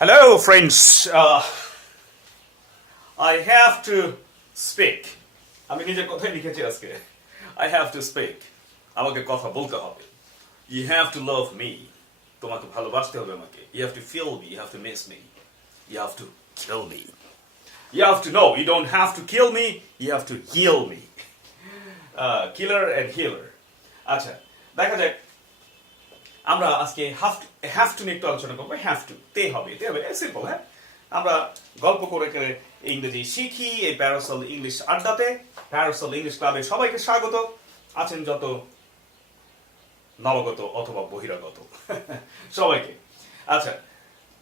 Hello, friends. I have to speak. আমি নিজের কথাই লিখেছি আজকে। I have to speak. আমাকে কথা বলতে হবে। You have to love me. তোমাকে ভালোবাসতে হবে আমাকে। You have to feel me. You have to miss me. You have to kill me. You have to know. You don't have to kill me. You have to heal me. Killer and healer. আচ্ছা, দেখা যাক আমরা আজকে have to নিয়ে একটু আলোচনা করবো। Have to তে হবে সিম্পল। হ্যাঁ, আমরা গল্প করে ইংরেজি শিখি এই প্যারাসল ইংলিশ আড্ডাতে। প্যারাসল ইংলিশ ক্লাবে সবাইকে স্বাগত। আছেন যত নবগত অথবা বহিরাগত সবাইকে। আচ্ছা,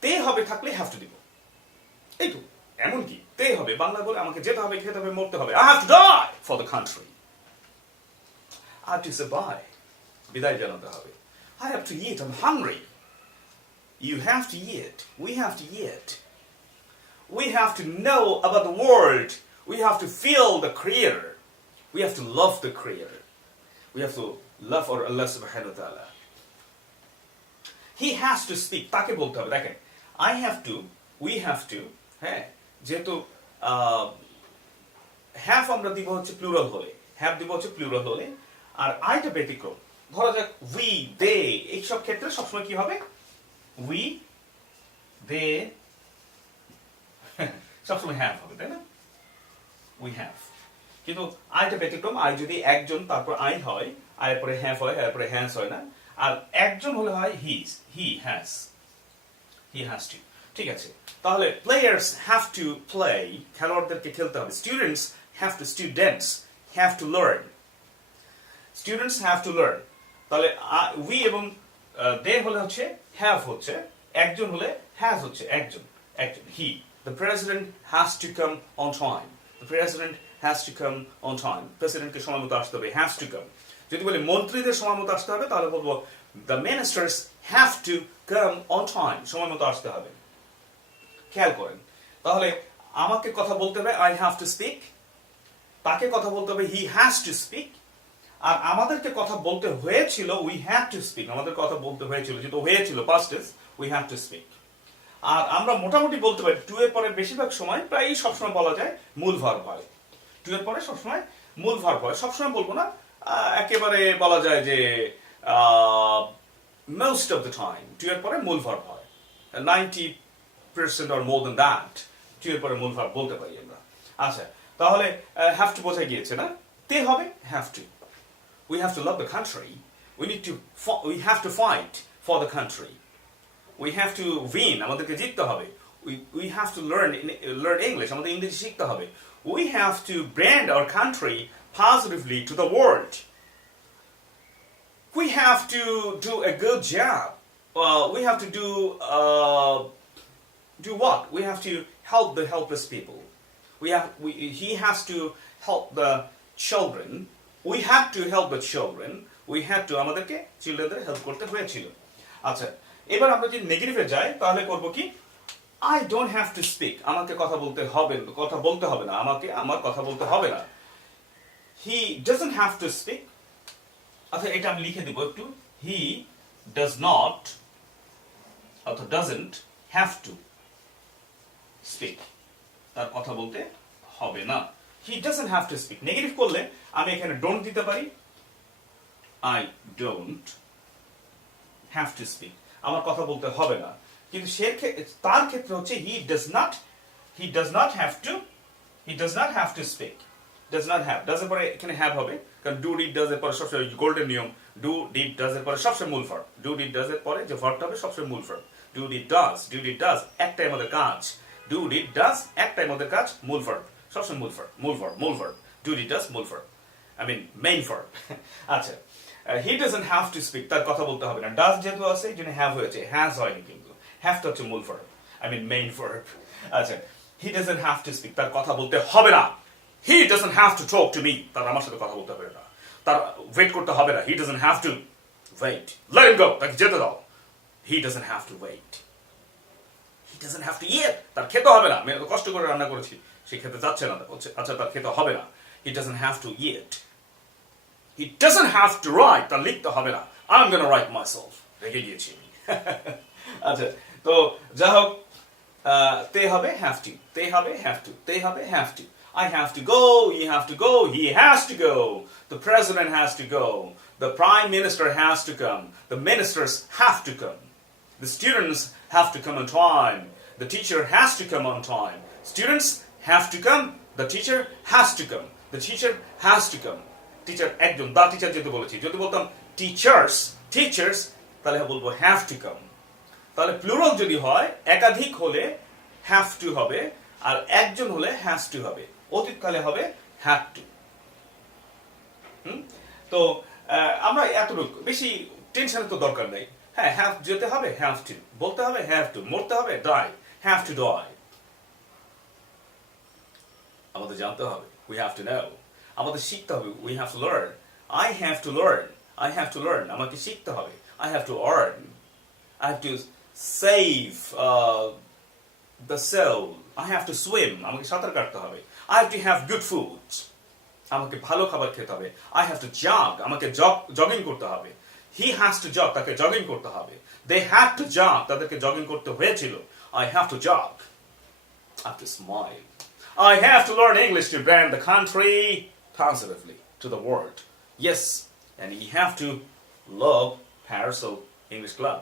তে হবে থাকলে হ্যাভ টু দিব, এইটু। এমন কি তে হবে বাংলা বলে আমাকে যেতে হবে, খেতে হবে, মরতে হবে। I have to die for the country. I have to say bye, বিদায় জানাতে হবে। I have to eat, I'm hungry. You have to eat. We have to eat. We have to know about the world. We have to feel the Creator. We have to love the Creator. We have to love our Allah subhanahu wa ta'ala. He has to speak. তাকে বলতে হবে। দেখেন, I have to, we have to, হ্যাঁ, যেহেতু have আমরা দিব হচ্ছে plural হলে, have দিব হচ্ছে প্লুরাল হলে, আর আইটা ব্যতিক্রম। ধরা যাক we, they, এইসব ক্ষেত্রে সবসময় কি হবে? we, they, সবসময় have হবে, তাই না? we have। কিন্তু আইটা ব্যতিক্রম। আই যদি একজন তারপর আই হয়, আয়ের পরে have হয়, এর পরে has হয় না। আর একজন হলে হয় he has to। ঠিক আছে, তাহলে players have to play, খেলোয়াড়দেরকে খেলতে হবে। students have to learn। students have to learn। তাহলে we এবং they হলে হচ্ছে have হচ্ছে, একজন হলে has হচ্ছে, একজন he। the president has to come on time। the president has to come on time। প্রেসিডেন্টকে সময় মতো আসতে হবে, has to come। যদি বলি মন্ত্রীদের সময় মতো আসতে হবে তাহলে বলবো the ministers have to come on time। সময় মতো আসতে হবে। খেয়াল করেন, তাহলে আমাকে কথা বলতে হবে I have to speak, তাকে কথা বলতে হবে he has to speak, আর আমাদেরকে কথা বলতে হয়েছিল we had to speak। আমাদের কথা বলতে হয়েছিল, যেহেতু হয়েছিল past tense, we have to speak। আর আমরা মোটামুটি বলতে পারি টু এর পরে বেশিরভাগ সময়, প্রায় সবসময় বলা যায় মূল ভার্ব হয়। টু এর পরে সবসময় মূল ভার্ব হয়। সবসময় বলবো না, একেবারে বলা যায় যে most of the time two এর পরে মূল ভার্ব হয়। 90% or more than that two এর পরে মূল ভার্ব বলতে পারি আমরা। আচ্ছা, তাহলে have to বোঝা গিয়েছে না? তে হবে have to। We have to love the country. We have to fight for the country. We have to win. আমাদেরকে জিততে হবে। We have to learn English. আমাদের ইংরেজি শিখতে হবে। We have to brand our country positively to the world. We have to do a good job. We have to do what? We have to help the helpless people. He has to help the children. We have to help the children. We have to আমাদেরকে চিলড্রেনদের help করতে হয়েছিল। আচ্ছা, এবার আমরা যদি নেগেটিভে যাই তাহলে করব কি? I don't have to speak। আমাকে কথা বলতে হবে না। আমার কথা বলতে হবে না। He doesn't have to speak। আচ্ছা, এটা আমি লিখে দেব একটু। He does not অথবা doesn't have to speak। তার কথা বলতে হবে না। He doesn't have to speak। Negative করলে আমি এখানে don't দিতে পারি। I don't have to speak। আমার কথা বলতে হবে না। কিন্তু তার ক্ষেত্রে হচ্ছে he does not have to speak। does not have, does এর পরে এখানে have হবে, কারণ do did does এর পরে সবসময় গোল্ডেন নিয়ম, do did does এর পরে সবসময় মূল ভার্ব। do did does এর পরে যে ভার্বটা হবে সবসময় মূল ভার্ব। do did does একটাই আমাদের কাজ। do did does একটাই আমাদের কাজ, মূল ভার্ব। সবসময় মূল ভার্ব। do did does মূল verb, I mean main verb। আচ্ছা, he doesn't have to speak। তার কথা বলতে হবে না। does যেহেতু আছে এই জন্য have হয়েছে, has হয়নি। কিন্তু have তো হচ্ছে মূল verb, I mean main verb। আচ্ছা, he doesn't have to speak। তার কথা বলতে হবে না। he doesn't have to talk to me। তার আমার সাথে কথা বলতে হবে না। তার ওয়েট করতে হবে না। he doesn't have to wait। let him go। তাকে যেতে দাও। he doesn't have to wait। he doesn't have to eat। তার খেতে হবে না। আমি এত কষ্ট করে রান্না করেছি, সে খেতে যাচ্ছে না। আচ্ছা, তার খেতে হবে না। he doesn't have to eat। he doesn't have to write। তার লিখতে হবে না। I'm gonna write myself। রেখে দিয়েছি আমি। আচ্ছা, তো যা হোক তে হবে have to, তে হবে have to, তে হবে have to. I have to go, you have to go, he has to go, the president has to go, the prime minister has to come, the ministers have to come, the students have to come on time, the teacher has to come on time, students have to come, the teacher has to come, the teacher has to come. Teacher একজন, the teacher যদি বলেছি, যদি বলতাম teachers তাহলে বলবো have to come. তাহলে plural যদি হয় একাধিক হলে have to হবে আর একজন হলে has to হবে, অতীতকালে হবে had to. তো আমরা এতটুকু, বেশি টেনশনের তো দরকার নেই। হ্যাঁ, have যেতে হবে have to, বলতে হবে have to, মরতে হবে die, have to die. আমাদের জানতে হবে, we have to know. আমাদের শিখতে হবে, we have to learn. I have to learn, I have to learn. আমাকে শিখতে হবে, I have to earn. I have to save the soul. I have to swim. আমাকে সাঁতার কাটতে হবে. I have to have good food. আমাকে ভালো খাবার খেতে হবে. I have to jog. আমাকে জগিং করতে হবে. He has to jog. তাকে জগিং করতে হবে. They had to jog. তাদেরকে জগিং করতে হয়েছিল. I have to jog. I have to smile. I have to learn English to brand the country positively to the world. Yes, and you have to love Parcel English Club.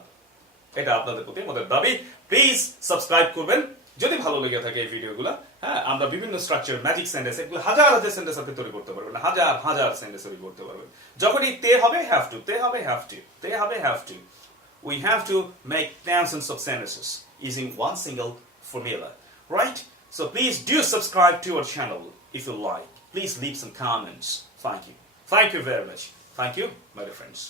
এটা আপনাদের প্রতি আমাদের দাবি। Please subscribe করবেন যদি ভালো লেগে থাকে এই ভিডিওগুলো। হ্যাঁ, আমরা বিভিন্ন স্ট্রাকচার, ম্যাজিক সেন্টেন্স, এগুলো হাজার সেন্টেন্স আপনি তৈরি করতে পারবেন, হাজার সেন্টেন্স তৈরি করতে পারবেন। যখনই তে হবে হ্যাভ টু, তে হবে হ্যাভ টু, তে হবে have to, we have to make thousands of sentences using one single formula, right? So please do subscribe to our channel if you like. Please leave some comments. Thank you very much. Thank you, my dear friends.